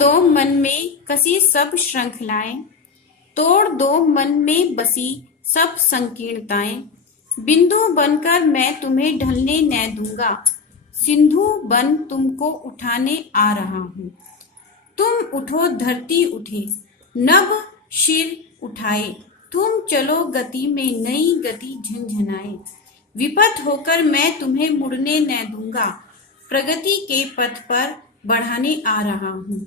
दो मन में कसी सब श्रृंखलाएं, तोड़ दो मन में बसी सब संकीर्णताएं। बिंदु बनकर मैं तुम्हें ढलने न दूंगा, सिंधु बन तुमको उठाने आ रहा हूं। तुम उठो धरती उठे, नभ शिर उठाए, तुम चलो गति में नई गति झंझनाए। विपथ होकर मैं तुम्हें मुड़ने न दूंगा, प्रगति के पथ पर बढ़ाने आ रहा हूँ।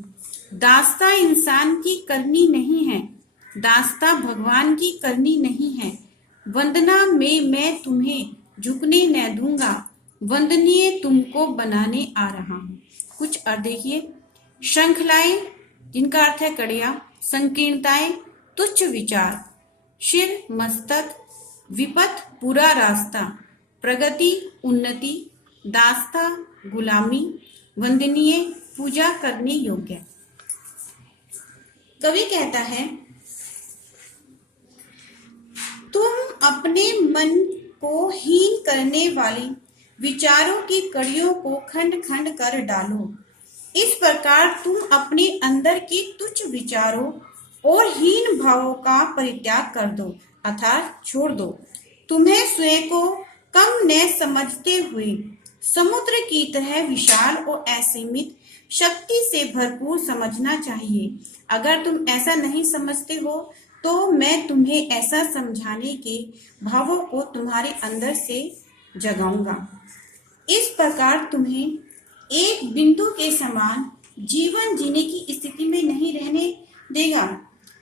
दास्ता इंसान की करनी नहीं है, दास्ता भगवान की करनी नहीं है। वंदना में मैं तुम्हें झुकने न दूंगा, वंदनीय तुमको बनाने आ रहा हूँ। कुछ अर्थ देखिए। श्रृंखलाएं जिनका अर्थ है कड़िया, संकीर्णताएं तुच्छ विचार, शिर मस्तक, विपथ पूरा रास्ता, प्रगति उन्नति, दास्ता गुलामी, वंदनीय पूजा करने योग्य। कवि कहता है, तुम अपने मन को हीन करने वाली विचारों की कड़ियों को खंड खंड कर डालो। इस प्रकार तुम अपने अंदर के तुच्छ विचारों और हीन भावों का परित्याग कर दो, अर्थात छोड़ दो। तुम्हें स्वयं को कम न समझते हुए समुद्र की तरह विशाल और असीमित शक्ति से भरपूर समझना चाहिए। अगर तुम ऐसा नहीं समझते हो तो मैं तुम्हें ऐसा समझाने के भावों को तुम्हारे अंदर से जगाऊंगा। इस प्रकार तुम्हें एक बिंदु के समान जीवन जीने की स्थिति में नहीं रहने देगा।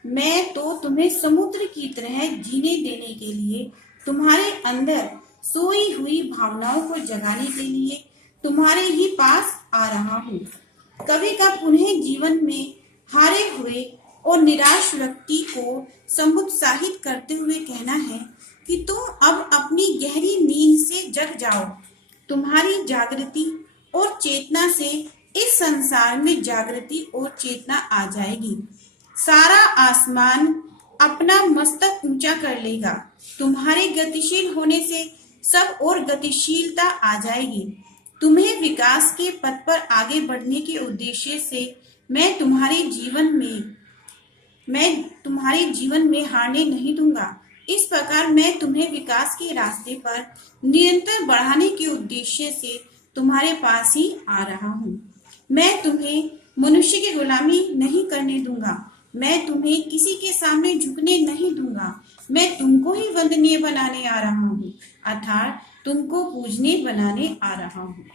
मैं तो तुम्हें समुद्र की तरह जीने देने के लिए, तुम्हारे अंदर सोई हुई भावनाओं को जगाने के लिए तुम्हारे ही पास आ रहा हूँ। कवि का पुनः जीवन में हारे हुए और निराश व्यक्ति को समुत्साहित करते हुए कहना है कि तुम अब अपनी गहरी नींद से जग जाओ। तुम्हारी जागृति और चेतना से इस संसार में जागृति और चेतना आ जाएगी। सारा आसमान अपना मस्तक ऊंचा कर लेगा। तुम्हारे गतिशील होने से सब और गतिशीलता आ जाएगी। तुम्हें विकास के पथ पर आगे बढ़ने के उद्देश्य से मैं तुम्हारे जीवन में हारने नहीं दूंगा। इस प्रकार मैं तुम्हें विकास के रास्ते पर निरंतर बढ़ाने के उद्देश्य से तुम्हारे पास ही आ रहा हूँ। मैं तुम्हें मनुष्य की गुलामी नहीं करने दूंगा। मैं तुम्हें किसी के सामने झुकने नहीं दूंगा। मैं तुमको ही वंदनीय बनाने आ रहा हूँ, अर्थात तुमको पूजनीय बनाने आ रहा हूँ।